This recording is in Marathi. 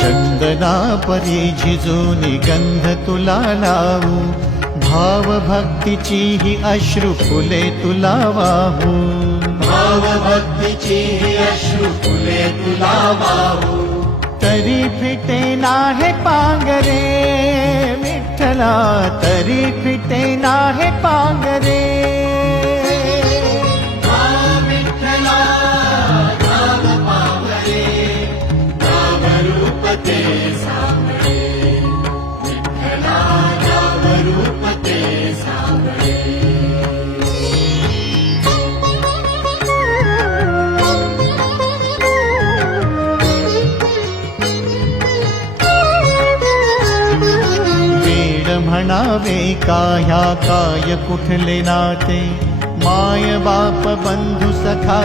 चंदना परी झिजूनी गंध तुला लावू, भाव भक्तीची ही अश्रु फुले तुला वाहू, भाव भक्तीची ही अश्रु फुले तुला वाहू. तरी फिटे नाहे पांगरे विठ्ठला, तरी फिटे नाहे पांगरे. म्हणावे काह्या काय कुठले नाते, माय बाप बंधू सखा